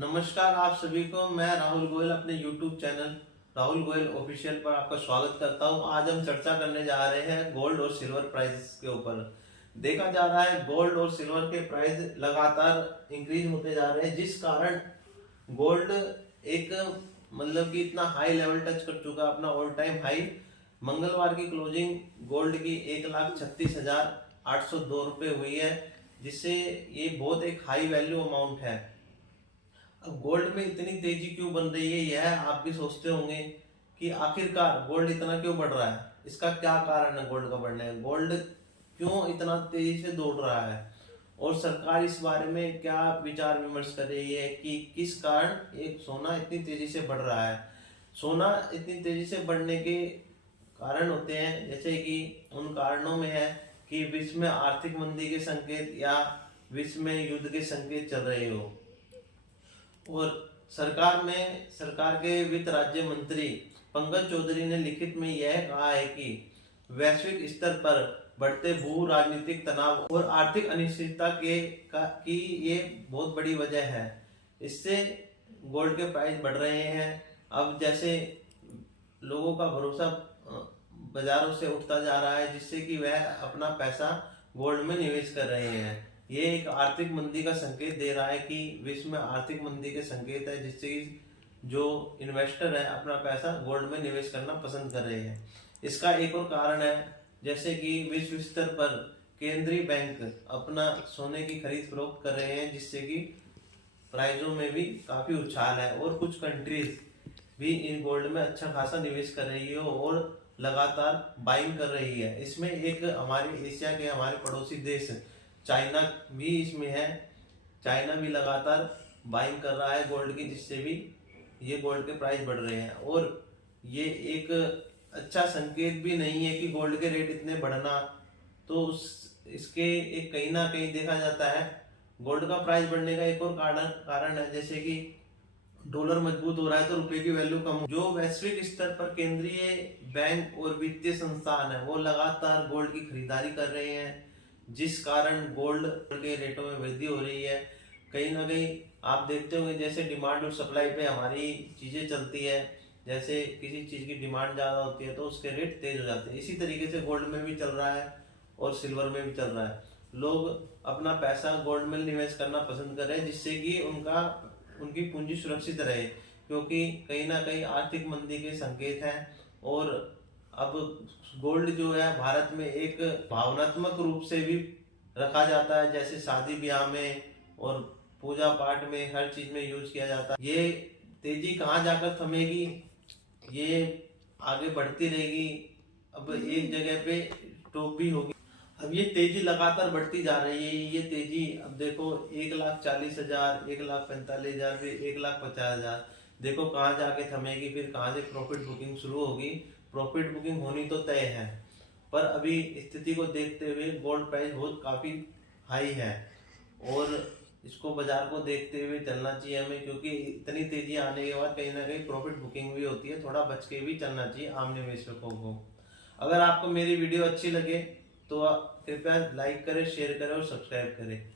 नमस्कार आप सभी को। मैं राहुल गोयल अपने YouTube channel Rahul Goyal official पर आपका स्वागत करता हूं। आज हम चर्चा करने जा रहे हैं गोल्ड और सिल्वर प्राइस के ऊपर। देखा जा रहा है गोल्ड और सिल्वर के प्राइस लगातार इंक्रीज होते जा रहे हैं, जिस कारण गोल्ड एक मतलब कि इतना हाई लेवल टच कर चुका है, अपना ऑल टाइम हाई। मंगलवार की क्लोजिंग गोल्ड की 1,36,802 रुपये हुई है, जिससे ये बहुत एक हाई वैल्यू अमाउंट है। अब गोल्ड में इतनी तेजी क्यों बन रही है, यह आप भी सोचते होंगे कि आखिरकार गोल्ड इतना क्यों बढ़ रहा है, इसका क्या कारण है गोल्ड का बढ़ने का, गोल्ड क्यों इतना तेजी से दौड़ रहा है और सरकार इस बारे में क्या विचार विमर्श कर रही है कि किस कारण एक सोना इतनी तेजी से बढ़ रहा है। सोना इतनी तेजी से बढ़ने के कारण होते हैं, जैसे कि उन कारणों में है कि विश्व में आर्थिक मंदी के संकेत या विश्व में युद्ध के संकेत चल रहे हो। और सरकार के वित्त राज्य मंत्री पंकज चौधरी ने लिखित में यह कहा है कि वैश्विक स्तर पर बढ़ते भू राजनीतिक तनाव और आर्थिक अनिश्चितता की ये बहुत बड़ी वजह है। इससे गोल्ड के प्राइस बढ़ रहे हैं। अब जैसे लोगों का भरोसा बाजारों से उठता जा रहा है, जिससे कि वह अपना पैसा गोल्ड में निवेश कर रहे हैं। ये एक आर्थिक मंदी का संकेत दे रहा है कि विश्व में आर्थिक मंदी के संकेत है, जिससे कि जो इन्वेस्टर है अपना पैसा गोल्ड में निवेश करना पसंद कर रहे हैं। इसका एक और कारण है, जैसे कि विश्व स्तर पर केंद्रीय बैंक अपना सोने की खरीद फरोख्त कर रहे हैं, जिससे कि प्राइसों में भी काफी उछाल है और कुछ कंट्रीज भी इन गोल्ड में अच्छा खासा निवेश कर रही है और लगातार बाइंग कर रही है। इसमें एक हमारे एशिया के हमारे पड़ोसी देश चाइना भी इसमें है। चाइना भी लगातार बाइंग कर रहा है गोल्ड की, जिससे भी ये गोल्ड के प्राइस बढ़ रहे हैं। और ये एक अच्छा संकेत भी नहीं है कि गोल्ड के रेट इतने बढ़ना, तो इसके एक कहीं ना कहीं देखा जाता है गोल्ड का प्राइस बढ़ने का एक और कारण है, जैसे कि डॉलर मजबूत हो रहा है तो रुपए की वैल्यू कम हो। जो वैश्विक स्तर पर केंद्रीय बैंक और वित्तीय संस्थान है वो लगातार गोल्ड की खरीदारी कर रहे हैं, जिस कारण गोल्ड के रेटों में वृद्धि हो रही है। कहीं ना कहीं आप देखते होंगे जैसे डिमांड और सप्लाई पे हमारी चीजें चलती है, जैसे किसी चीज की डिमांड ज्यादा होती है तो उसके रेट तेज हो जाते हैं। इसी तरीके से गोल्ड में भी चल रहा है और सिल्वर में भी चल रहा है। लोग अपना पैसा गोल्ड में निवेश करना पसंद कर रहे हैं, जिससे कि उनकी पूंजी सुरक्षित रहे, क्योंकि कहीं ना कहीं आर्थिक मंदी के संकेत हैं। और अब गोल्ड जो है भारत में एक भावनात्मक रूप से भी रखा जाता है, जैसे शादी ब्याह में और पूजा पाठ में हर चीज में यूज किया जाता है। ये तेजी कहाँ जाकर थमेगी, ये आगे बढ़ती रहेगी, अब एक जगह पे स्टॉप भी होगी। अब ये तेजी लगातार बढ़ती जा रही है। ये तेजी अब देखो 1,40,000, 1,45,000, फिर 1,50,000, देखो कहाँ जाके थमेगी, फिर कहाँ से प्रॉफिट बुकिंग शुरू होगी। प्रॉफिट बुकिंग होनी तो तय है, पर अभी स्थिति को देखते हुए गोल्ड प्राइस बहुत काफी हाई है और इसको बाजार को देखते हुए चलना चाहिए हमें, क्योंकि इतनी तेजी आने के बाद कहीं ना कहीं प्रॉफिट बुकिंग भी होती है। थोड़ा बच के भी चलना चाहिए आम निवेशकों को। अगर आपको मेरी वीडियो अच्छी लगे तो कृपया लाइक करें, शेयर करें और सब्सक्राइब करें।